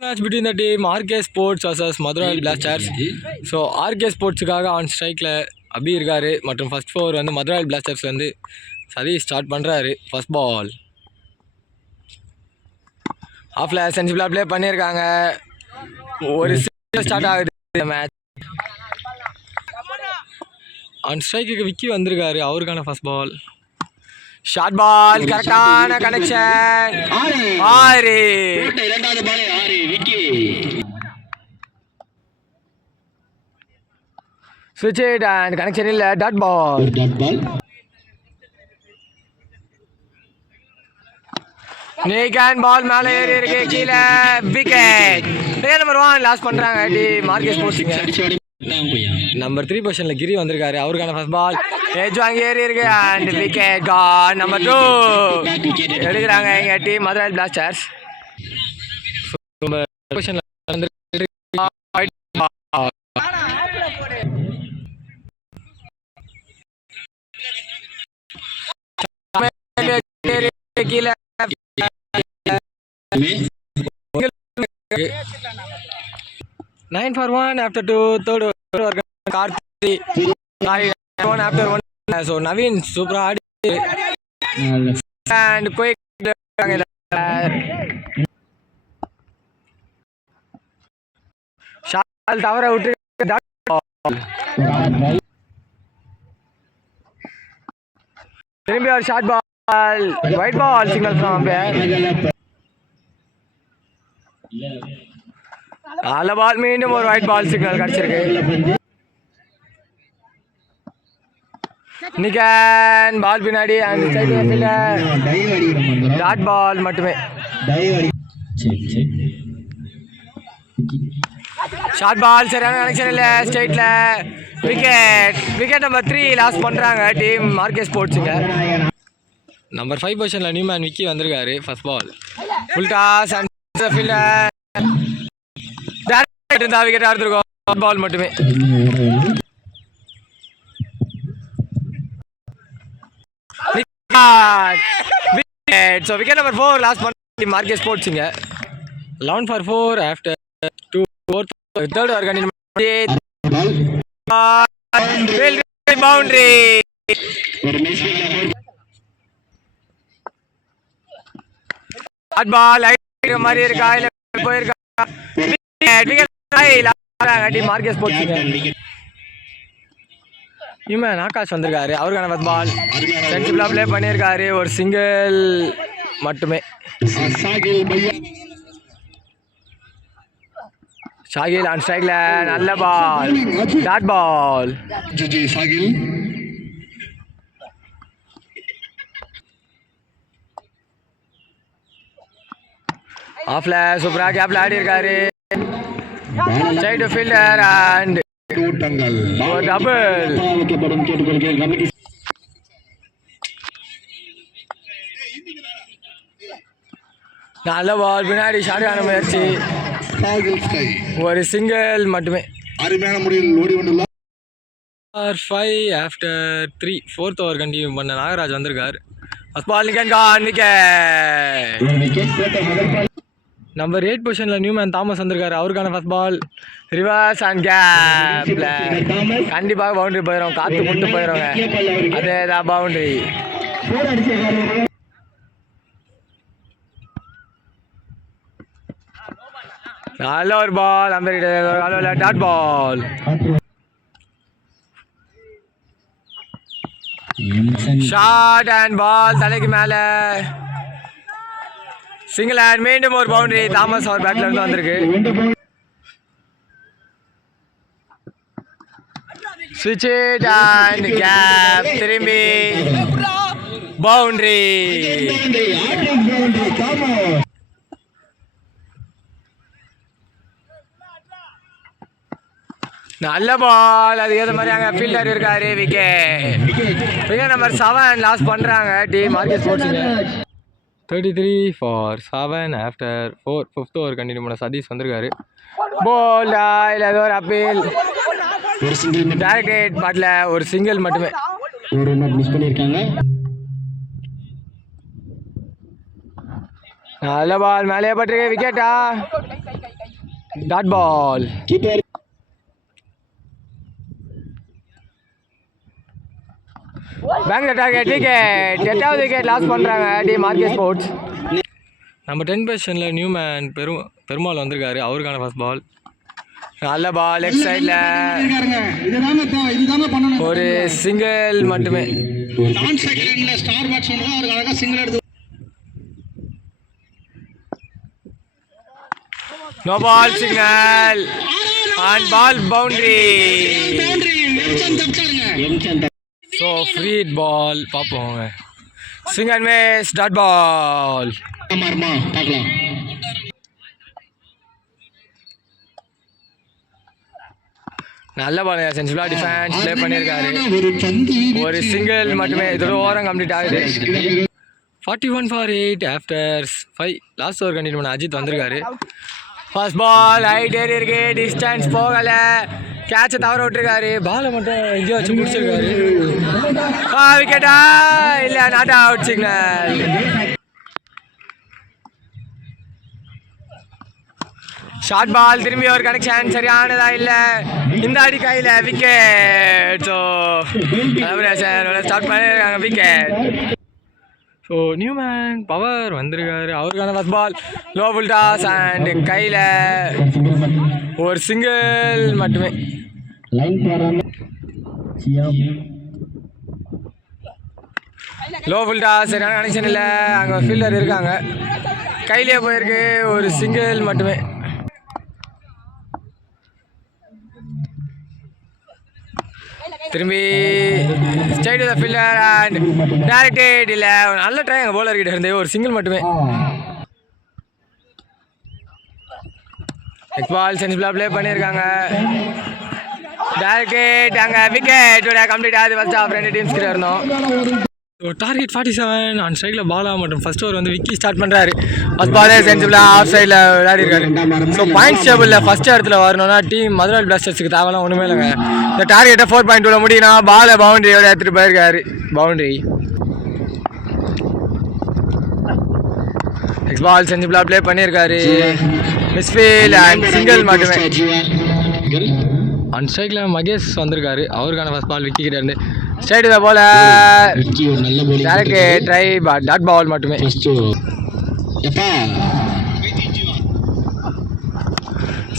Match between the team RK Sports vs Madurai Blasters. So RK ஸ்போர்ட்ஸுக்காக on ஸ்ட்ரைக்கில் அபி இருக்காரு மற்றும் ஃபர்ஸ்ட் ஓவர் வந்து மதுரை பிளாஸ்டர்ஸ் வந்து சதீஷ் ஸ்டார்ட் பண்ணுறாரு. ஃபர்ஸ்ட் பால் ஆஃப்ல சென்சிபிளாக ப்ளே பண்ணியிருக்காங்க. ஒரு ஸ்டார்ட் ஆகுது மேட்ச். ஆன் ஸ்ட்ரைக்கு விக்கி வந்திருக்காரு. அவருக்கான ஃபர்ஸ்ட் பால் ஷார்ட் பால் கரெக்டான கனெக்ஷன் 6. இரண்டாவது பால் 6 விக்கி. ஸ்விட்ச் இட் அண்ட் கனெக்ஷன் இல்ல. டாட் பால் நீகன் பால் மேல ஏறி இருக்கு. கீழே விக்கெட். நம்பர் 1 லாஸ் பண்றாங்க டீம் ஆர்கே ஸ்போர்ட்ஸ். நம்பர் 3 பொசிஷன்ல கிரி வந்திருக்காரு. அவருக்கான ஃபர்ஸ்ட் பால் எட்ஜ் வாங்கி ஏறி இருக்கு அண்ட் விக்கெட் கான். நம்பர் 2 எடுக்கிறாங்க எங்க டீம் மதுரை பிளாஸ்டர்ஸ். பொசிஷன்ல கீழே 9 for 1 after 2. Third over Karthi 1 after 1. So Naveen super hard and quick shot tower out. Remember shot ball, white ball signal from umpire. நல்ல பால். மீண்டும் ஒரு ஒயிட் பால் சிக்னல் கிடைச்சிருக்கு. நிகன் பால் பின்னாடி and side dot ball மட்டுமே. Short ball சரியான connection இல்லை. ஸ்ட்ரைட்ல wicket number 3 loss பண்றாங்க டீம் ஆர்கே ஸ்போர்ட்ஸுங்க. நம்பர் 5 பொசிஷன்ல நியூமேன் விக்கி வந்திருக்காரு. First ball full toss and fielder இருந்தா விக்கெட் எடுத்துருக்கோம். பால் மட்டுமே. So wicket number 4 last one team RK Sports inga 11 for 4 after 2 fourth third over continue boundary ball மாதிரி இருக்கா இல்ல போயிருக்கா. இவன் ஆகாஷ் வந்திருக்காரு. அவருக்கான ஃபர்ஸ்ட் பால் சென்சிபிளா ப்ளே பண்ணியிருக்காரு. ஒரு சிங்கிள் மட்டுமே. ஷாகில் ஆன் ஸ்ட்ரைக்ல நல்ல பால் டாட் பால். ஆஃப்ல சூப்பரா கேப்ல ஆடி இருக்காரு. Side fielder and double. நல்ல பால் பின்னாடி ஷார்ட்டான முயற்சி. ஒரு சிங்கிள் மட்டுமே. அருமையான முறையில் ஓடி வந்துள்ளார். 5 ஆஃப்டர் 3 ஃபோர்த் ஓவர் கண்டினியூ பண்ண நாகராஜ் வந்திருக்காரு. First ball Nigan Khan wicket. Number 8 பொசிஷன்ல நியூமேன் தாமஸ் வந்திருக்காரு. அவருக்கான ஃபர்ஸ்ட் பால் ரிவர்ஸ் அண்ட் கேப்ல கண்டிப்பாக பவுண்டரி போயிடும். காத்து கொண்டு போயிடுங்க. அதேதான் பவுண்டரி. நல்ல ஒரு ball umpire dot ball. Short and ball தலைக்கு மேல சிங்கிள் அண்ட் மீண்டும் ஒரு பவுண்டரி. தாமஸ் அவர் பேட்ல இருந்து வந்திருக்கு. ஸ்விட்ச் இட் அண்ட் கேப் திரும்பி பவுண்டரி. நல்ல பால். அது ஏற்ற மாதிரி அங்கே ஃபீல்டர் இருக்காரு. விக்கெட் நம்பர் 7 லாஸ் பண்றாங்க டீம் ஆர்கே ஸ்போர்ட்ஸுங்க. 33 for 7 after 4 fifth over continue பண்ண சதீஷ் வந்திருக்காரு. போல் இல்லை ஏதோ ஒரு அப்பீல் டார்கெட் பாட்டில் ஒரு சிங்கிள் மட்டுமே. மிஸ் பண்ணியிருக்காங்க. நல்ல பால் மேலே பட்டிருக்கு விக்கெட்டா dot ball keeper bank target wicket 8வது விக்கெட் லாஸ் பண்ணுறாங்க டி மார்க்கெட் ஸ்போர்ட்ஸ். நம்ம 10 பொசிஷனில் நியூமேன் பெருமாள் வந்திருக்காரு, அவருக்கான ஃபர்ஸ்ட் பால். நல்ல பால் லெஃப்ட் சைடில் இதுதாங்க பண்ணணும். ஒரு சிங்கிள் மட்டுமே. நான் செகண்ட்ல ஸ்டார் பேட்ஸ்மேன் தான் அவருக்கு அழகா சிங்கிள் எடுத்து no ball signal and ball boundary. So free ball பார்ப்போம். Swing and miss dot ball. பார்க்கலாம். நல்ல பால் சென்சிபிளாக டிஃபென்ஸ் ப்ளே பண்ணியிருக்காரு. ஒரு சிங்கிள் மட்டுமே, இதோட ஓரம் கம்ப்ளீட் ஆகுது. 41 for 8 after 5 last over continue பண்ண அஜித் வந்திருக்காரு. ஃபர்ஸ்ட் பால் ஹைட் ஏறி இருக்கு, டிஸ்டன்ஸ் போகலை, கேட்சை தவற விட்டுருக்காரு, பாலை மட்டும் எங்கேயோ வச்சு முடிச்சிருக்காரு. விக்கெட்டா இல்லை not out signal. Short ball திரும்பி ஒரு கனெக்ஷன் சரியானதா இல்லை, இந்த அடி கையில் விக்கெட். ஸோ ஸ்டார்ட் பண்ணிருக்காங்க விக்கெட். ஸோ நியூமேன் பவர் வந்திருக்காரு, அவருக்கான first ball low full toss and கையில் ஒரு சிங்கிள் மட்டுமே. லோ ஃபுல் டாஸ் சரியான கனெக்ஷன் இல்லை, அங்கே ஃபீல்டர் இருக்காங்க, கையிலே போயிருக்கு, ஒரு சிங்கிள் மட்டுமே. திரும்பி straight to the fielder and directed. இல்லை நல்ல ட்ரை அங்கே பவுலர் கிட்ட இருந்து, ஒரு சிங்கிள் மட்டுமே. நெக்ஸ்ட் பால் சென்சிபிளாக ப்ளே பண்ணியிருக்காங்க, டைரக்டட் அங்கே விக்கெட்டோட கம்ப்ளீட் ஆகுது. ஃபர்ஸ்ட் ஆஃப் 2 டீம்ஸ் கிட்ட இருந்தோம். டார்கெட் 47 ஆன் ஸ்ட்ரைக்கில் பாலா மற்றும் ஃபர்ஸ்ட் ஓவர் வந்து விக்கி ஸ்டார்ட் பண்ணுறாரு. ஃபர்ஸ்ட் பாலே சென்சிபிளாக ஆஃப் சைடில் விளையாடி இருக்காரு. ஸோ பாயிண்ட்ஸ் டேபிளில் ஃபர்ஸ்ட் இடத்துல வரணும்னா டீம் மதுரை பிளாஸ்டர்ஸுக்கு தேவைலாம் ஒன்றுமே இல்லைங்க. இந்த டார்கெட்டை 4.2 முடியும்னா பாலை பவுண்டரியோட எடுத்துகிட்டு போயிருக்காரு. பவுண்டரி. நெக்ஸ்ட் பால் சென்சிபிளாக ப்ளே பண்ணியிருக்காரு, மிஸ்ஃபீல்ட் அண்ட் சிங்கிள் மட்டுமே. அன் ஸ்ட்ரைக்கில் மகேஷ் வந்திருக்காரு, அவருக்கான ஃபர்ஸ்ட் பால் விக்கி கிட்ட இருந்து ஸ்ட்ரைட் இதை போல டேரக்ட் ட்ரை டாட் பால் மட்டுமே.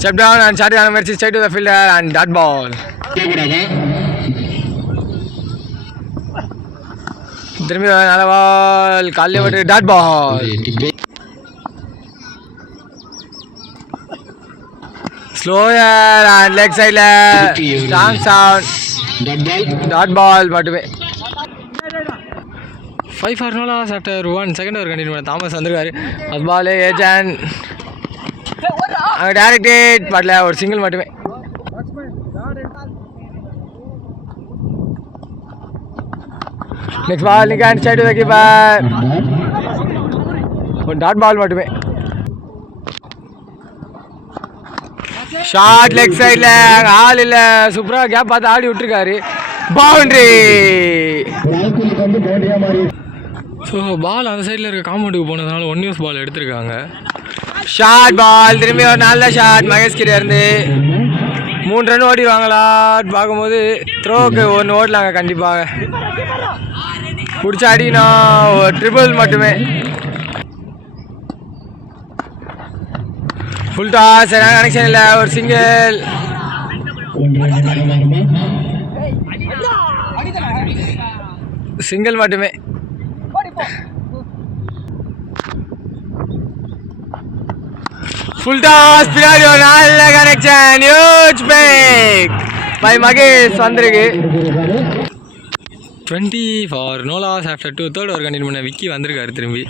ஸ்டெப் டவுன் அண்ட் ஷாட் ஆன முயற்சி, straight to the fielder and dot ball. திரும்பி நல்ல பால் காலையில் விட்டு dot ball. Slower and leg சைடில் ஸ்ட்ராங் சவுண்ட் டாட் பால் மட்டுமே. 5 for no loss after 1 second over continue பண்ண தாமஸ் வந்திருக்காரு. அது பால் ஏஜன் அங்கே டைரக்டட் பாட்டில் ஒரு சிங்கிள் மட்டுமே. நெக்ஸ்ட் பால் நிக்கான் ஸ்ட்ரைட் டு தி கீப்பர், ஒரு டாட் பால் மட்டுமே. ஷார்ட் லெக் சைடில் ஆள் இல்லை, சூப்பராக கேப் பார்த்து ஆடி விட்டுருக்காரு, பவுண்டரி. ஸோ பால் அந்த சைடில் இருக்க காம்பவுண்டுக்கு போனதுனால 1 நியூஸ் பால் எடுத்திருக்காங்க. ஷார்ட் பால் திரும்பி ஒரு நல்ல ஷாட் மகேஷ் கிட்ட இருந்து. 3 ரன் ஓடிடுவாங்களா பார்க்கும்போது த்ரோக்கு 1 ஓடலாங்க கண்டிப்பாக. பிடிச்ச அடினா ஒரு ட்ரிபிள் மட்டுமே. ஃபுல் டாஸ் சரியான கனெக்ஷன் இல்லை, ஒரு சிங்கிள். சிங்கிள் மட்டுமே. ஃபுல் டாஸ் பின்னாடி ஒரு நல்ல connection, huge back by Mahesh வந்திருக்கு. 20 for no loss after 2 third over continue பண்ண விக்கி வந்திருக்காரு திரும்பி.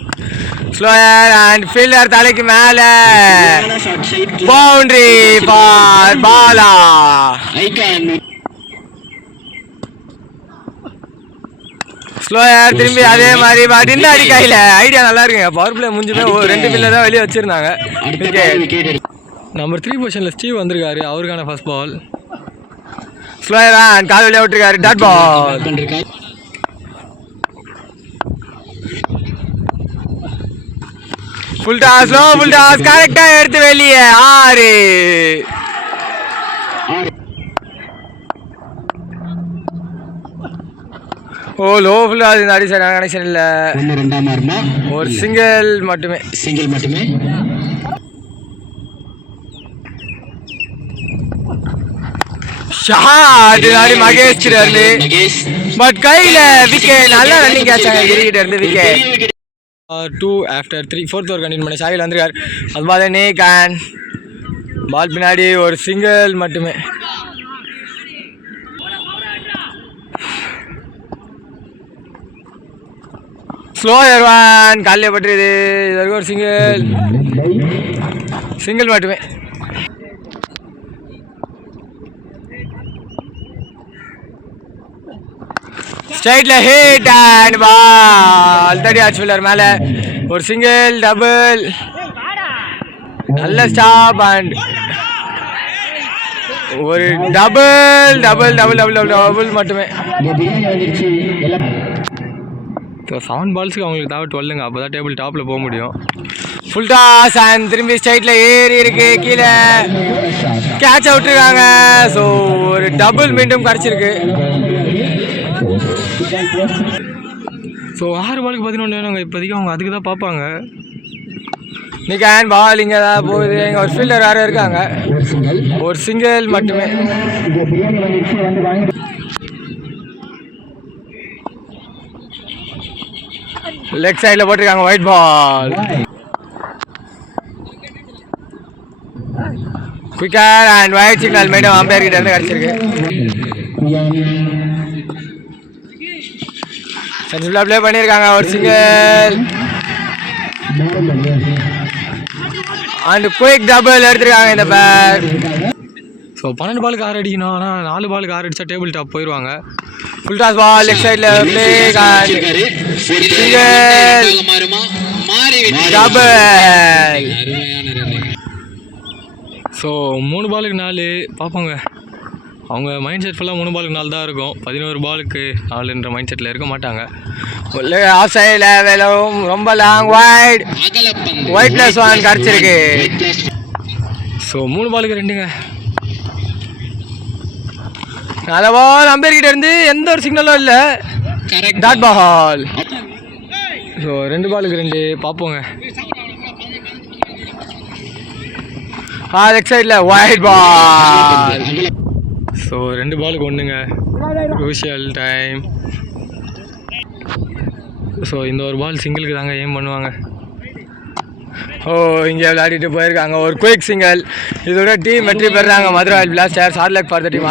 ஸ்லோயர் அண்ட் ஃபீல்டர் தலைக்கு மேலே பவுண்டரி ஃபார் பாலா. ஸ்லோயர் திரும்பி அதே மாதிரி பட் இந்த அடி கையில் ஐடியா நல்லா இருக்குங்க. பவர் பிளே முடிஞ்சுமே 2 பில்ல தான் வெளியே வச்சுருந்தாங்க. நம்பர் 3 பொசிஷனில் ஸ்டீவ் வந்திருக்காரு, அவருக்கான ஃபர்ஸ்ட் பால். ஸ்லோயர் அண்ட் கால் வெளியே விட்டுருக்காரு, dot ball. Full toss low full toss கரெக்டாக எடுத்து வெளியே 6. ஓ லோ ஃபுல் டாஸ் இந்த அடிச்ச கனெக்ஷன் இல்லை, ஒரு சிங்கிள் மட்டுமே. ஷாட் ஆடி மகேஷ் இருந்து, பட் கையில விக்கெட். நல்ல ரன்னிங் கேட்ச் ஆங்க கிரிக்கிட்ட இருந்து wicket. 2 after 3 4th over continue பண்ண சாயில் வந்திருக்காரு. அது மாதிரி நேகான் பால் பின்னாடி ஒரு சிங்கிள் மட்டுமே. ஸ்லோயர் ஒன் காலையில் பட்டுருது. இது வரைக்கும் ஒரு சிங்கிள் மட்டுமே. ஸ்ட்ரைட்ல ஹிட் அண்ட் பால் தடி ஆச்சு ஃபில்லர் மேலே. ஒரு சிங்கிள் டபுள், நல்ல ஸ்டாப் அண்ட் ஒரு டபுள் மட்டுமே. 7 பால்ஸுக்கு அவங்களுக்கு தேவை 12ங்க. அப்போ தான் டேபிள் டாப்பில் போக முடியும். ஃபுல் டாஸ் அண்ட் திரும்பி ஸ்ட்ரைட்டில் ஏறி இருக்கு, கீழே கேட்ச் அவுட்ருக்காங்க. ஸோ ஒரு டபுள் மீண்டும் கிடச்சிருக்கு. ஸோ 6 பாலுக்கு 11 வேணுங்க இப்போதைக்கு. அவங்க அதுக்கு தான் பார்ப்பாங்க. நிக்கான் பால் இங்கே தான் போகுது. இங்கே ஒரு ஃபீல்டர் வேறு இருக்காங்க. ஒரு சிங்கிள் மட்டுமே. லெக் சைடில் போட்டிருக்காங்க wide ball. Quicker and wide signal மீண்டும் அம்பையர் கிட்ட இருந்து கிடச்சிருக்கு. சென்சிபிளாக ப்ளே பண்ணியிருக்காங்க. ஒரு சிங்கிள் அண்ட் குயிக் டபுள் எடுத்துருக்காங்க இந்த பேர். ஸோ 12 பாலுக்கு 6 அடிக்கணும். ஆனால் 4 பாலுக்கு 6 அடித்தா டேபிள் டாப் போயிடுவாங்க. ஃபுல் டாஸ் பால் லெஃப்ட் சைடில் ப்ளே டபுள். ஸோ 3 பாலுக்கு 4 பார்ப்போங்க. அவங்க மைண்ட் செட் ஃபுல்லாக 3 பாலுக்கு 4 தான் இருக்கும். 11 பாலுக்கு 4ன்ற மைண்ட் செட்டில் இருக்க மாட்டாங்க. ஆஃப் சைடில் வேலும் ரொம்ப லாங் ஒயிட் ப்ளஸ் 1 கிடச்சிருக்கு. ஸோ 3 பாலுக்கு 2ங்க. நல்ல பால் அம்பேர்கிட்ட இருந்து எந்த ஒரு சிக்னலும் இல்லை. Dot ball. ஸோ 2 பாலுக்கு 2 பார்ப்போங்க. லெக் சைடில் ஒயிட் பால். ஸோ 2 பாலுக்கு 1ங்க. Crucial time. ஸோ இந்த ஒரு பால் சிங்கிளுக்கு தாங்க ஏம் பண்ணுவாங்க. ஓ இங்கே விளையாடிட்டு போயிருக்காங்க. ஒரு குயிக் சிங்கிள். இதோட டீம் வெற்றி பெறுறாங்க Madurai Blasters. Hard luck for the team.